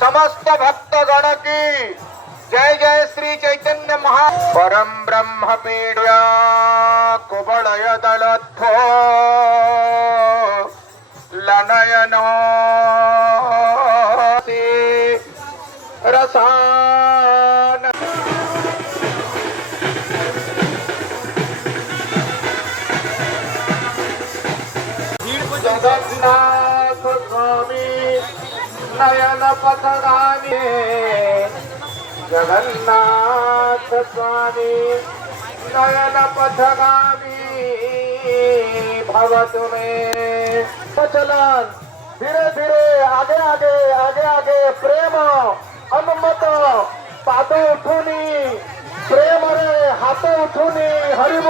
समस्त भक्त गण की जय जय श्री चैतन्य महा परम ब्रह्म पीड़ा कुबड़य दलथो लनयन रसान जगन्नाथ स्वामी नयन पथगामी जगन्नाथ स्वामी नयन पथगामी भवतु में প্রচলন। ধীরে ধীরে, আগে আগে আগে আগে প্রেম অনুমত পাদ উঠুনি। প্রেমরে হাত উঠুনি হরিব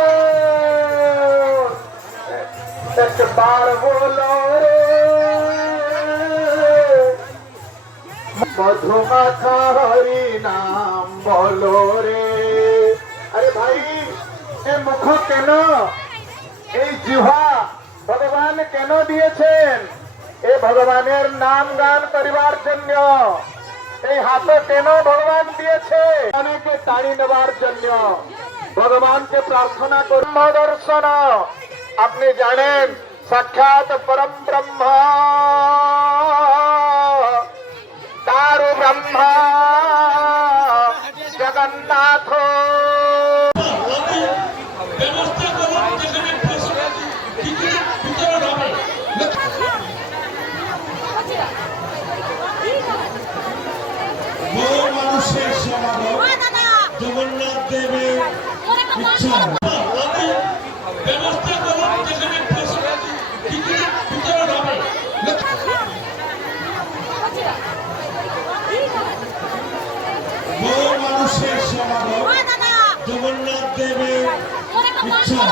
একবার বলো রে মধুমাখা হরি নাম বলো রে। আরে ভাই, এ মুখ কেন এই জিহা ভগবান কেন দিয়েছেন? এ ভগবানের নাম গান করিবার জন্য। এই হাত কেন ভগবান দিয়েছে? অনেকে তাড়ি নেবার জন্য। ভগবানকে প্রার্থনা করুন। দর্শন আপনি জানেন, সাক্ষাৎ পরম ব্রহ্ম। দারু ব্রহ্মা। জগন্নাথ ব্যবস্থা করুন যেখানে টিকিট বিতরণ হবে বহু মানুষের সমাগম জগন্নাথ দেবের ইচ্ছা ব্যবস্থা করুন যেখানে টিকিট বিতরণ হবে বহু মানুষের সমাগম। জগন্নাথ দেবের ইচ্ছা